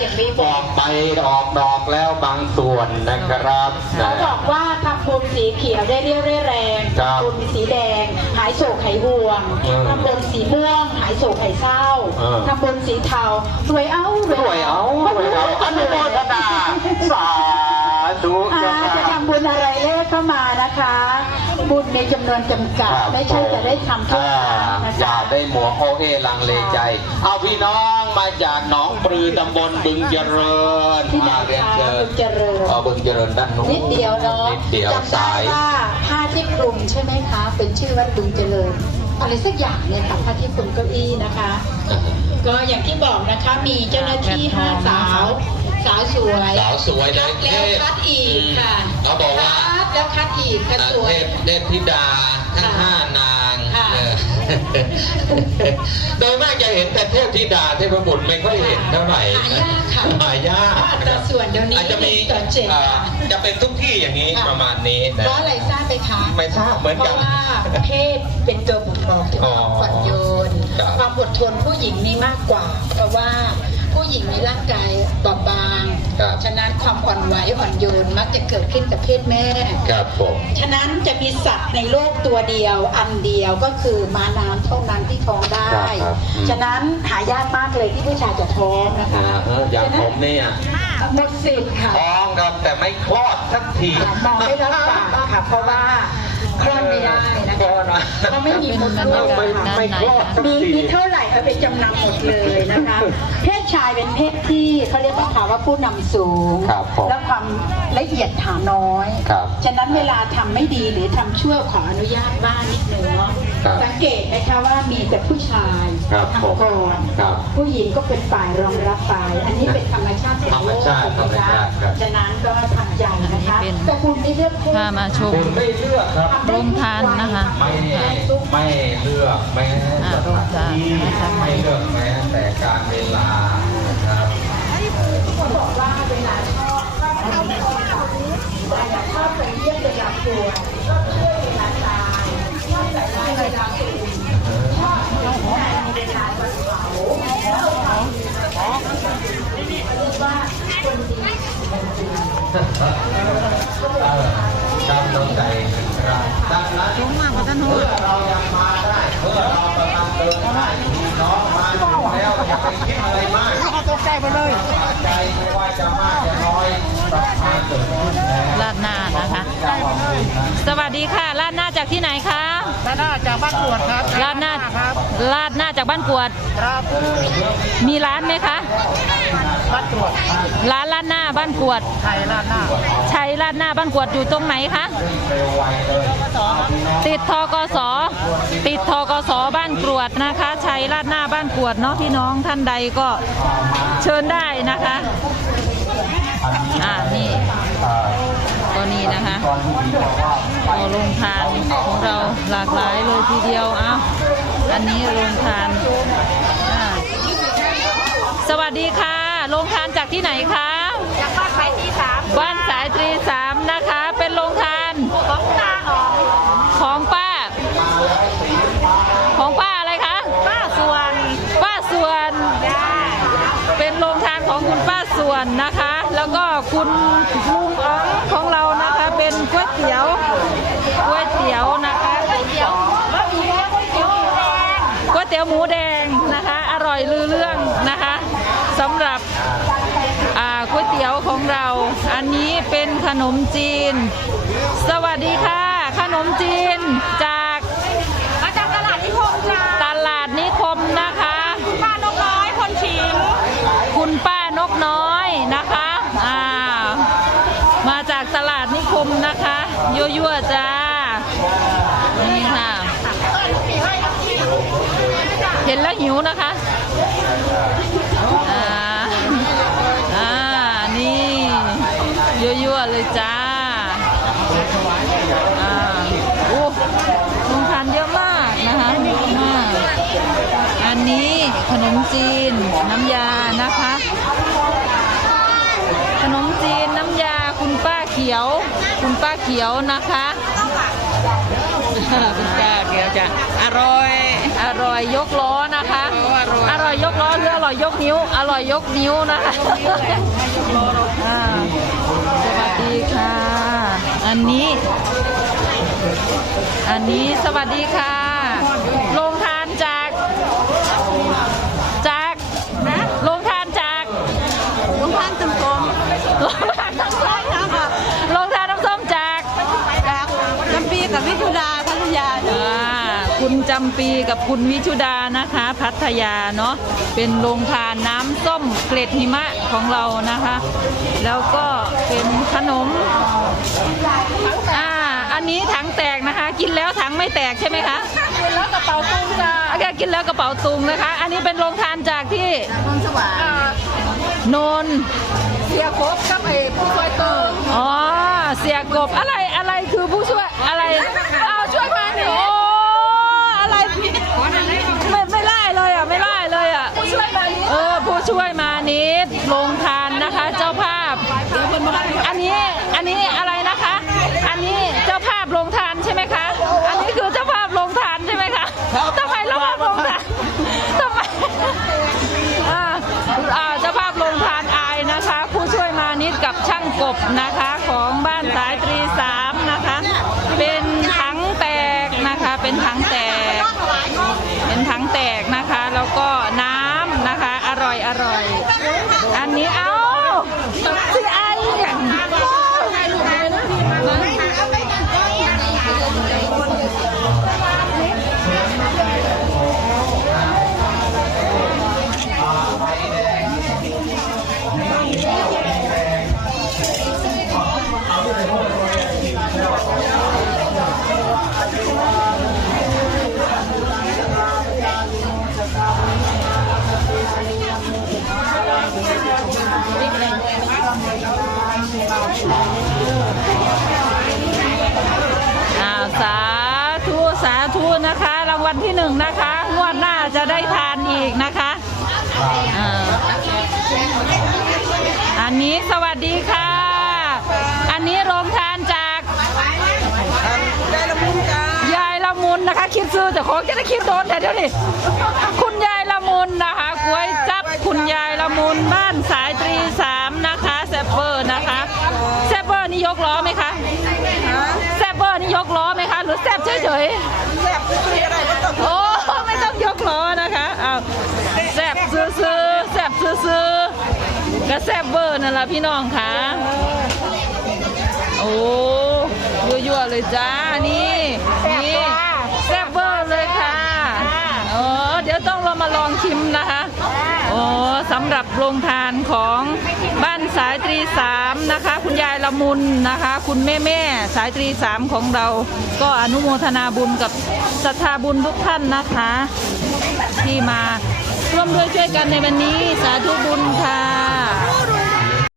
อย่างนี้บอออกกใบออกดอกแล้วบางส่วนนะครับเขานะ บอกว่าทำบุญสีเขียวได้เรี่ยวได้แรงครับทำบุญสีแดง หายโศกหายห่วงอืมทำบุญสีม่วง หายโศกหายเศร้าเออ ทำบุญสีเทารวยเอ้ารวยเอารวยเอาอนุโมทนาสาธุอ่าเจ้าจะค่ะทำบุญอะไรเลขเข้ามานะคะ บุญมีจำนวนจำกัดครับไม่ใช่จะได้ทำทุกอ่าครั้งนะอย่าคะได้หมัวโอเอลังเลใจ เอาพี่น้องมาจากหนองปลือตำบลบึงเจริญที่ไหนมาเรียนคะเชิญบึงเจริญอ๋อบึงเจริญด้านนู้นนิดเดียวเนาะนิดเดียวจำได้สายว่าผ้าที่คลุมใช่ไหมคะ เป็นชื่อวัดบึงเจริญอะไรสักอย่างเนี่ยค่ะผ้าที่คลุมเก้าอี้นะคะ ก็อย่างที่บอกนะคะมีเจ้าหน้าที่ห้าสาว สาวสวยสาวสวยเลยคัดแล้วคัดอีกค่ะเขาบอกว่าคัดแล้วคัดอีกค่ะสวยเทพเทพธิดาทั้งค่ะห้านางค่ะเออโดยมากจะเห็นแต่เทพธิดาเทพบุตรไม่ค่อยเห็นเท่าไหร่หายากค่ะหายากอัตราส่วนเดี๋ยวนี้อาจจะมีต่อเจ็ดอ่าจะเป็นทุกที่อย่างนี้ค่ะประมาณนี้นะเพราะอะไรทราบไหมคะไม่ทราบเหมือนเพกันราะว่าเพศเป็นตัวบ่งบอกถึงความอ่อนโยนครับความอดทนผู้หญิงนี่มากกว่า เพราะว่า ผู้หญิงมีร่างกายบอบบาง ครับฉะนั้นความอ่อนไหวอ่อนโยนมักจะเกิดขึ้นกับเพศแม่ ครับผมฉะนั้นจะมีสัตว์ในโลกตัวเดียวอันเดียวก็คือม้าน้ำเท่านั้นที่ท้องได้ ครับครับอืม ฉะนั้นหายากมากเลยที่ผู้ชายจะท้องนะคะ อ่าฮะอย่างผมเนี่ยหมดสิทธิ์ค่ะท้องครับแต่ไม่คลอดสักทีมองไม่รับปากค่ะ เพราะว่าคลอดไม่ได้นะคลคะอดนะเขาไม่มีมดลูกไม่ค่ะ ไม่คลอดสักมีที มีเท่าไหร่เอาไปจำนำหมดเลยนะคะ เพศ ชายเป็นเพศที่เขาเรียกว่าภาวะผู้นำสูง ครับผมและความละเอียดถาน้อย ครับฉะนั้นเวลาทำไม่ดีหรือทำชั่วขออนุญาตบ้างนิดนึงเนาะครับสังเกตนะคะว่ามีแต่ผู้ชายครับผมทำก่อนครับผู้หญิงก็เป็นฝ่ายรองรับไปอันนี้เป็นธรรมชาติของโลกธรรมชาติถูกไหมธรรมชาคะติครับ ฉะนั้นก็ทำใจนะคะอันนี้เป็นแต่คุณไม่เลือกเพศพามาชมคุณไม่เลือกครับทำได้โรงทานนะคะ ไม่ไม่เลือกแม้สถานที่ไม่เลือกแม้แต่การเวลานะครับเอ่อ เขาบอก ว่าเวลาชอบก็ทำให้ชอบแต่ชอบไปเยี่ยมเวลาป่วยชอบช่วยเวลาตายชอบแต่ได้เวลาตื่นชอบเวลาเวลาวันเผาแล้วทำเรียกว่าคนดีเออจำต้องใจครับดังนั้นสูงมากกว่าท่านหัวเมื่อเรายังมาได้เมื่อเรากำลังเดินได้พี่น้องมาถึงแล้วอย่าไปคิดอะไรมากตกใจไปเลย สวัสดีค่ะลาดหน้าจากที่ไหนคะด้านหน้าจากบ้านตรวจครับลาดหน้าครับลาดหน้าจากบ้านกวดครับมีร้านไหมคะบ้านตรวจร้านลาดหน้าบ้านกวดไทยด้านหน้าชัยลาดหน้าบ้านกวดอยู่ตรงไหนคะเร็วไวเลยติดทกสติดทกสบ้านกรวดนะคะชัยลาดหน้าบ้านกรวดเนาะพี่น้องท่านใดก็เชิญได้นะคะอ่านี่ก็ นี่นะคะโอ้โรงทานของเราหลากหลายเลยทีเดียวเอาอันนี้โรงทานอ่าสวัสดีค่ะโรงทานจากที่ไหนคะจากบ้านไปที่สามบ้านสายตรีสามนะคะ เป็นโรงทานของตาออกของป้า ของป้าอะไรคะป้าส่วน ป้าส่วนจ้าเป็นโรงทานของคุณป้าส่วนนะคะ แล้วก็คุณ ตี๋ยวหมูแดงนะคะ อร่อยลือเรื่องนะคะสำหรับอ่าก๋วยเตี๋ยวของเรา อันนี้เป็นขนมจีน สวัสดีค่ะ ขนมจีนจาก นแล้วหิวนะคะอ่าอ่านี่ยั่วๆเลยจ้าอ่าโอ้ลงทานเยอะมากนะคะมากอันนี้ขนมจีนน้ำยานะคะ ขนมจีนน้ำยาคุณป้าเขียว คุณป้าเขียวนะคะคุณป้าเขียวจ้ะอร่อย ร่อยยกล้อนะคะ อร่อยอร่อยยกล้อหรืออร่อยอยยกนิ้ว อร่อยยกนิ้วนะคะอ่าสวัสดีค่ะ อันนี้ อันนี้สวัสดีค่ะโรง ปีกับคุณวิชุดานะคะ พัทยาเนาะเป็นโรงทานน้ำส้มเกล็ดหิมะของเรานะคะ แล้วก็เป็นขนมอ่าอันนี้ถังแตกนะคะ กินแล้วถังไม่แตกใช่ไหมคะกินแล้วกระเป๋าตุ้งจ้าโอเคกินแล้วกระเป๋าตุงนะคะ อันนี้เป็นโรงทานจากที่เมืองสว่างโนนเสียครบกับไอ้ผู้ช่วยเติมอ๋อเสียกบอะไรอะไรคือผู้ช่วยอะไรเอาช่วยมาหนิโอ้อะไรไม่ไม่ไล่เลยอะไม่ไล่เลยอะผู้ช่วยมานิดเออผู้ ช่วยมานิดลงทานนะคะ เจ้าภาพ อันนี้อันนี้อะไรนะคะ อันนี้เจ้าภาพลงทานใช่ไหมคะ อันนี้คือเจ้าภาพลงทานใช่ไหมคะทำไมเจ้าภาพลงทานทำไมอ่าอ่าเจ้าภาพลงทานอายนะคะ ผู้ช่วยมานิดกับช่างกบนะคะ ร่อยอร่อย อันนี้เอา อ่าสาธุสาธุนะคะ รางวัลที่หนึ่งนะคะงวดหน้าจะได้ทานอีกนะคะอ่าอันนี้สวัสดีค่ะ อันนี้โรงทานจากได้ละมุนจ้ายายละมุนนะคะ คิดซื้อแต่ของจะได้คิดโดนแต่เดี๋ยวนี้คุณยายละมุนนะคะกล้วยจับ คุณยายละมุนบ้านสายตรีสามนะคะแซปเปอร์นะคะแซปเปอร์นี่ยกล้อไหมคะแซปเปอร์นี่ยกล้อไหมคะ หรือแซบเฉยแซบซื้ออะไรก็ต้องโอ้ไม่ต้องยกล้อนะคะอ้าวแซบซื้อๆแซบซื้อๆก็แซบเบอร์นั่นแหละพี่น้องค่ะโอ้ยั่วๆเลยจ้านี่แซบเบอร์เลยค่ะโอ้เดี๋ยวต้องเรามาลองชิมนะคะโอ้ สำหรับโรงทานของบ้านสายตรีสามนะคะ คุณยายละมุนนะคะ คุณแม่แม่สายตรีสามของเรา ก็อนุโมทนาบุญกับศรัทธาบุญทุกท่านนะคะ ที่มาร่วมด้วยช่วยกันในวันนี้สาธุบุญค่ะ